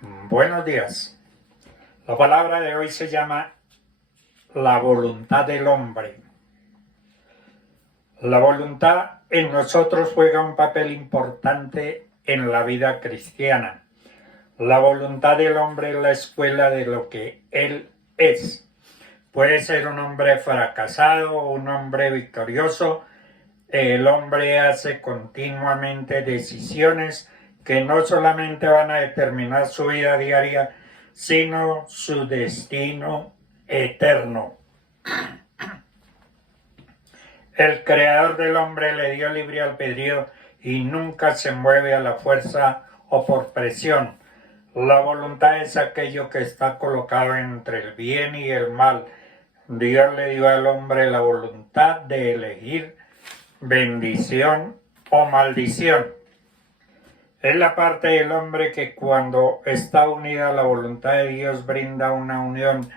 Buenos días. La palabra de hoy se llama la voluntad del hombre. La voluntad en nosotros juega un papel importante en la vida cristiana. La voluntad del hombre es la escuela de lo que él es. Puede ser un hombre fracasado o un hombre victorioso. El hombre hace continuamente decisiones que no solamente van a determinar su vida diaria, sino su destino eterno. El creador del hombre le dio libre albedrío y nunca se mueve a la fuerza o por presión. La voluntad es aquello que está colocado entre el bien y el mal. Dios le dio al hombre la voluntad de elegir bendición o maldición. Es la parte del hombre que cuando está unida a la voluntad de Dios brinda una unión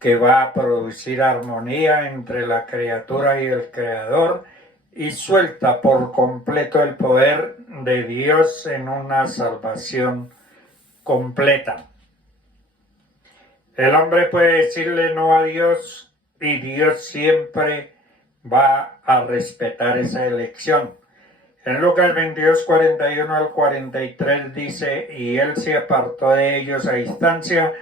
que va a producir armonía entre la criatura y el creador y suelta por completo el poder de Dios en una salvación completa. El hombre puede decirle no a Dios y Dios siempre va a respetar esa elección. En Lucas 22, 41 al 43 dice, y él se apartó de ellos a distancia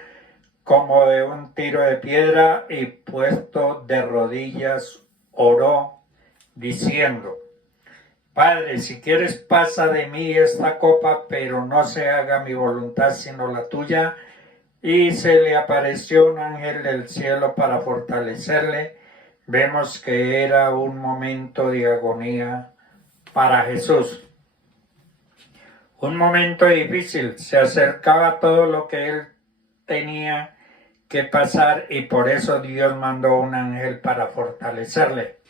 como de un tiro de piedra y puesto de rodillas oró diciendo, Padre, si quieres pasa de mí esta copa, pero no se haga mi voluntad sino la tuya. Y se le apareció un ángel del cielo para fortalecerle. Vemos que era un momento de agonía para Jesús. Un momento difícil, se acercaba todo lo que él tenía que pasar y por eso Dios mandó un ángel para fortalecerle.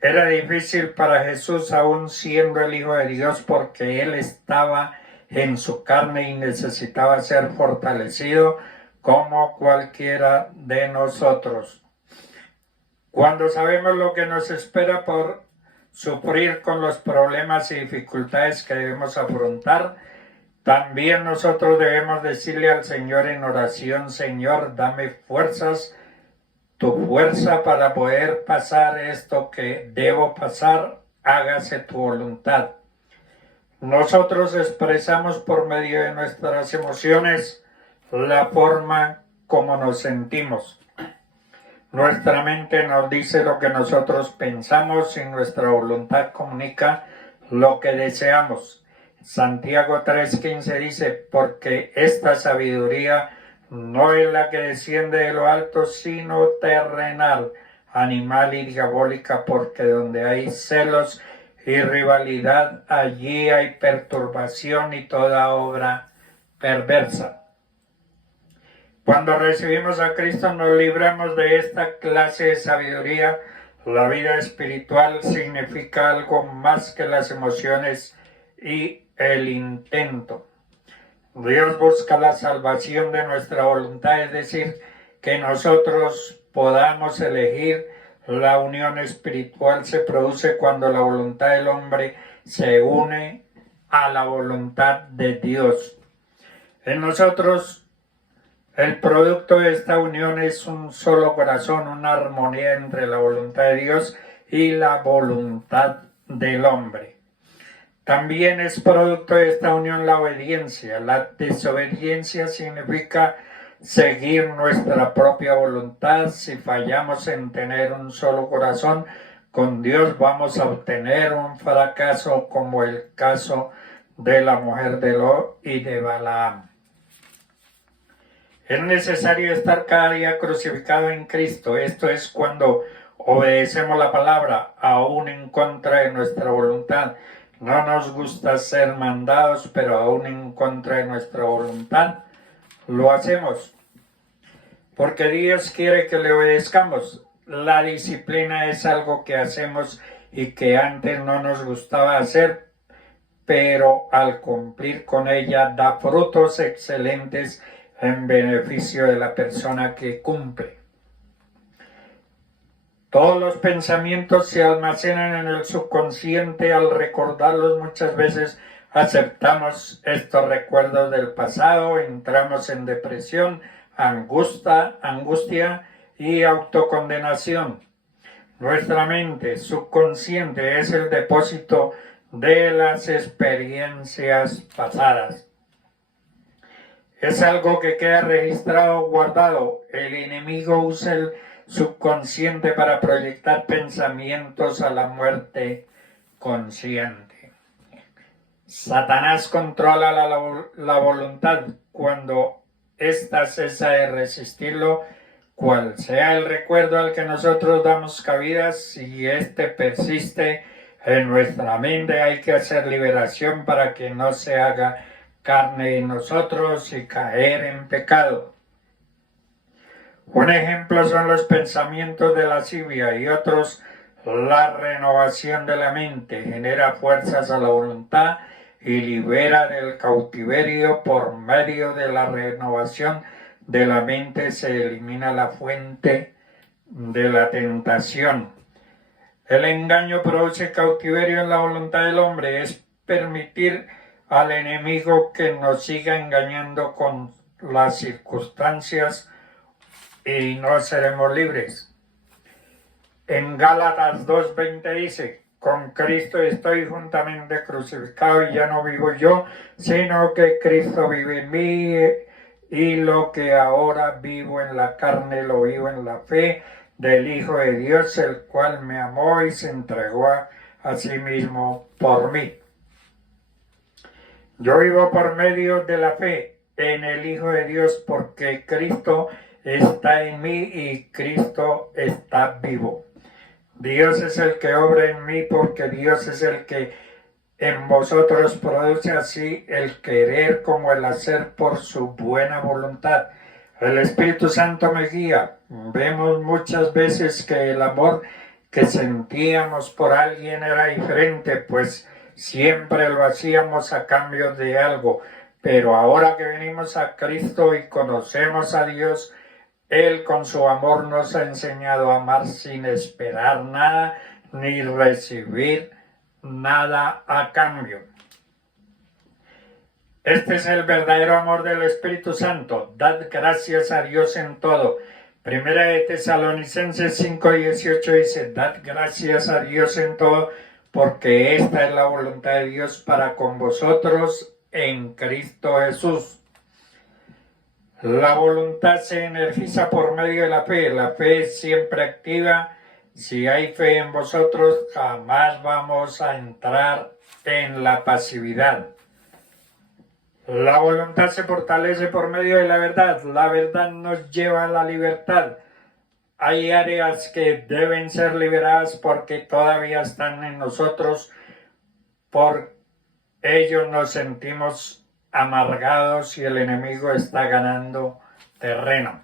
Era difícil para Jesús aún siendo el Hijo de Dios porque él estaba en su carne y necesitaba ser fortalecido como cualquiera de nosotros. Cuando sabemos lo que nos espera por sufrir con los problemas y dificultades que debemos afrontar, también nosotros debemos decirle al Señor en oración, Señor, dame fuerzas, tu fuerza para poder pasar esto que debo pasar, hágase tu voluntad. Nosotros expresamos por medio de nuestras emociones la forma como nos sentimos. Nuestra mente nos dice lo que nosotros pensamos y nuestra voluntad comunica lo que deseamos. Santiago 3:15 dice, porque esta sabiduría no es la que desciende de lo alto, sino terrenal, animal y diabólica, porque donde hay celos y rivalidad, allí hay perturbación y toda obra perversa. Cuando recibimos a Cristo nos libramos de esta clase de sabiduría. La vida espiritual significa algo más que las emociones y el intento. Dios busca la salvación de nuestra voluntad, es decir, que nosotros podamos elegir. La unión espiritual se produce cuando la voluntad del hombre se une a la voluntad de Dios. En nosotros el producto de esta unión es un solo corazón, una armonía entre la voluntad de Dios y la voluntad del hombre. También es producto de esta unión la obediencia. La desobediencia significa seguir nuestra propia voluntad. Si fallamos en tener un solo corazón con Dios, vamos a obtener un fracaso como el caso de la mujer de Lot y de Balaam. Es necesario estar cada día crucificado en Cristo. Esto es cuando obedecemos la palabra, aún en contra de nuestra voluntad. No nos gusta ser mandados, pero aún en contra de nuestra voluntad lo hacemos. Porque Dios quiere que le obedezcamos. La disciplina es algo que hacemos y que antes no nos gustaba hacer, pero al cumplir con ella da frutos excelentes en beneficio de la persona que cumple. Todos los pensamientos se almacenan en el subconsciente. Al recordarlos muchas veces aceptamos estos recuerdos del pasado, entramos en depresión, angustia y autocondenación. Nuestra mente subconsciente es el depósito de las experiencias pasadas. Es algo que queda registrado, guardado. El enemigo usa el subconsciente para proyectar pensamientos a la muerte consciente. Satanás controla la voluntad cuando ésta cesa de resistirlo, cual sea el recuerdo al que nosotros damos cabida. Si éste persiste en nuestra mente, hay que hacer liberación para que no se haga carne en nosotros y caer en pecado. Un ejemplo son los pensamientos de lascivia y otros la renovación de la mente. Genera fuerzas a la voluntad y libera del cautiverio. Por medio de la renovación de la mente se elimina la fuente de la tentación. El engaño produce cautiverio en la voluntad del hombre. Es permitir al enemigo que nos siga engañando con las circunstancias y no seremos libres. En Gálatas 2:20 dice: con Cristo estoy juntamente crucificado y ya no vivo yo, sino que Cristo vive en mí, y lo que ahora vivo en la carne lo vivo en la fe del Hijo de Dios, el cual me amó y se entregó a sí mismo por mí. Yo vivo por medio de la fe en el Hijo de Dios, porque Cristo está en mí y Cristo está vivo. Dios es el que obra en mí, porque Dios es el que en vosotros produce así el querer como el hacer por su buena voluntad. El Espíritu Santo me guía. Vemos muchas veces que el amor que sentíamos por alguien era diferente, pues siempre lo hacíamos a cambio de algo. Pero ahora que venimos a Cristo y conocemos a Dios, Él con su amor nos ha enseñado a amar sin esperar nada ni recibir nada a cambio. Este es el verdadero amor del Espíritu Santo. Dad gracias a Dios en todo. Primera de Tesalonicenses 5:18 dice: dad gracias a Dios en todo, porque esta es la voluntad de Dios para con vosotros en Cristo Jesús. La voluntad se energiza por medio de la fe. La fe es siempre activa. Si hay fe en vosotros, jamás vamos a entrar en la pasividad. La voluntad se fortalece por medio de la verdad. La verdad nos lleva a la libertad. Hay áreas que deben ser liberadas porque todavía están en nosotros. Por ello nos sentimos amargados y el enemigo está ganando terreno.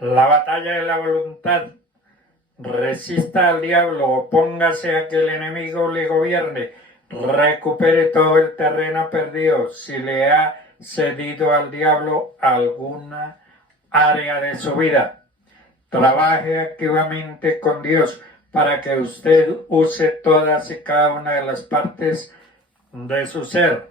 La batalla de la voluntad. Resista al diablo, opóngase a que el enemigo le gobierne, recupere todo el terreno perdido. Si le ha cedido al diablo alguna área de su vida, trabaje activamente con Dios para que usted use todas y cada una de las partes de su ser.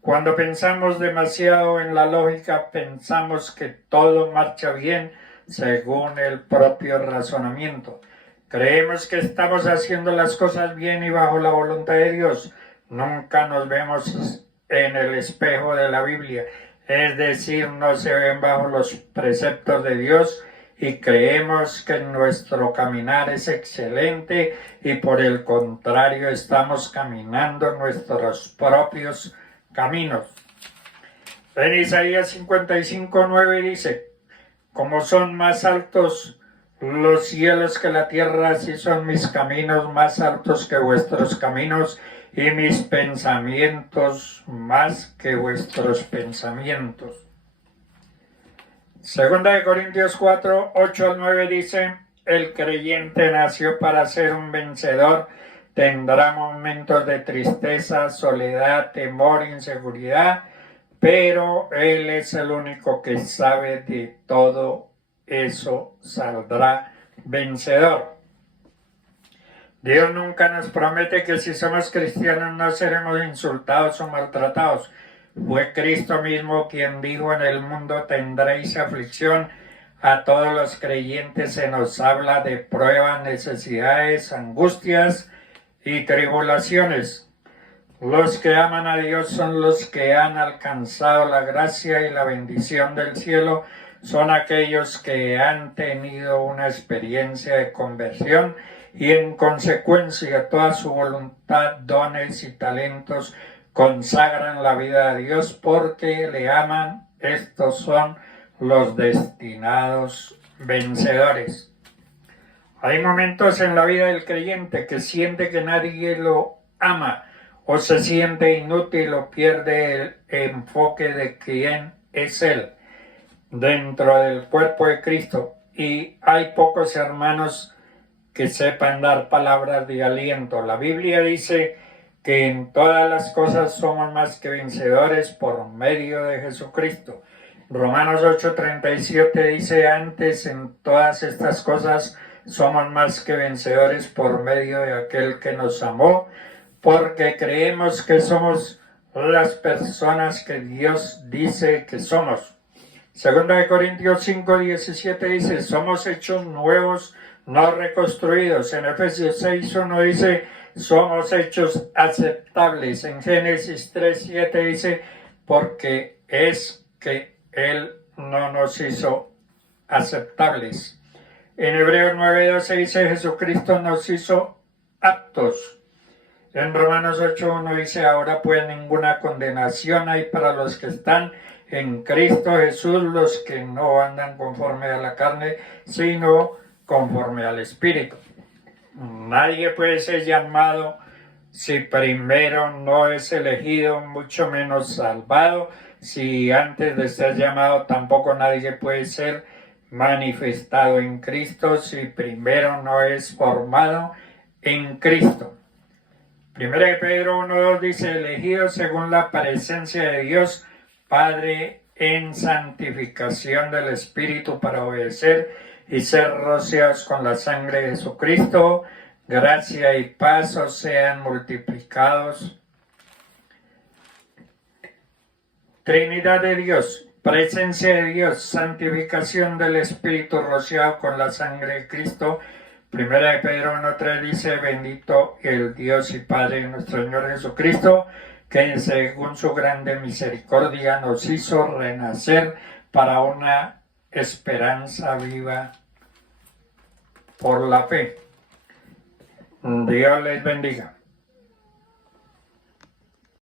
Cuando pensamos demasiado en la lógica, pensamos que todo marcha bien según el propio razonamiento. Creemos que estamos haciendo las cosas bien y bajo la voluntad de Dios. Nunca nos vemos en el espejo de la Biblia, es decir, no se ven bajo los preceptos de Dios, y creemos que nuestro caminar es excelente y por el contrario estamos caminando nuestros propios caminos. En Isaías 55:9 dice: como son más altos los cielos que la tierra, así son mis caminos más altos que vuestros caminos y mis pensamientos más que vuestros pensamientos. Segunda de Corintios 4:8-9 dice: el creyente nació para ser un vencedor. Tendrá momentos de tristeza, soledad, temor, inseguridad, pero Él es el único que sabe de todo eso, saldrá vencedor. Dios nunca nos promete que si somos cristianos no seremos insultados o maltratados. Fue Cristo mismo quien dijo: en el mundo tendréis aflicción. A todos los creyentes se nos habla de pruebas, necesidades, angustias y tribulaciones. Los que aman a Dios son los que han alcanzado la gracia y la bendición del cielo. Son aquellos que han tenido una experiencia de conversión y en consecuencia toda su voluntad, dones y talentos consagran la vida a Dios porque le aman. Estos son los destinados vencedores. Hay momentos en la vida del creyente que siente que nadie lo ama, o se siente inútil o pierde el enfoque de quién es Él dentro del cuerpo de Cristo. Y hay pocos hermanos que sepan dar palabras de aliento. La Biblia dice que en todas las cosas somos más que vencedores por medio de Jesucristo. Romanos 8:37 dice: antes en todas estas cosas somos más que vencedores por medio de aquel que nos amó, porque creemos que somos las personas que Dios dice que somos. Segunda de Corintios 5:17 dice: somos hechos nuevos, no reconstruidos. En Efesios 6:1 dice: somos hechos aceptables. En Génesis 3:7 dice: porque es que Él no nos hizo aceptables. En Hebreos 9:12 dice: Jesucristo nos hizo aptos. En Romanos 8:1 dice: ahora pues ninguna condenación hay para los que están en Cristo Jesús, los que no andan conforme a la carne, sino conforme al Espíritu. Nadie puede ser llamado si primero no es elegido, mucho menos salvado. Si antes de ser llamado tampoco nadie puede ser manifestado en Cristo si primero no es formado en Cristo. 1 Pedro 1:2 dice: elegidos según la presencia de Dios Padre en santificación del Espíritu para obedecer y ser rociados con la sangre de Jesucristo. Gracia y paz os sean multiplicados. Trinidad de Dios, presencia de Dios, santificación del Espíritu rociado con la sangre de Cristo. 1 Pedro 1:3 dice: bendito el Dios y Padre de nuestro Señor Jesucristo, que según su grande misericordia nos hizo renacer para una esperanza viva por la fe. Dios les bendiga.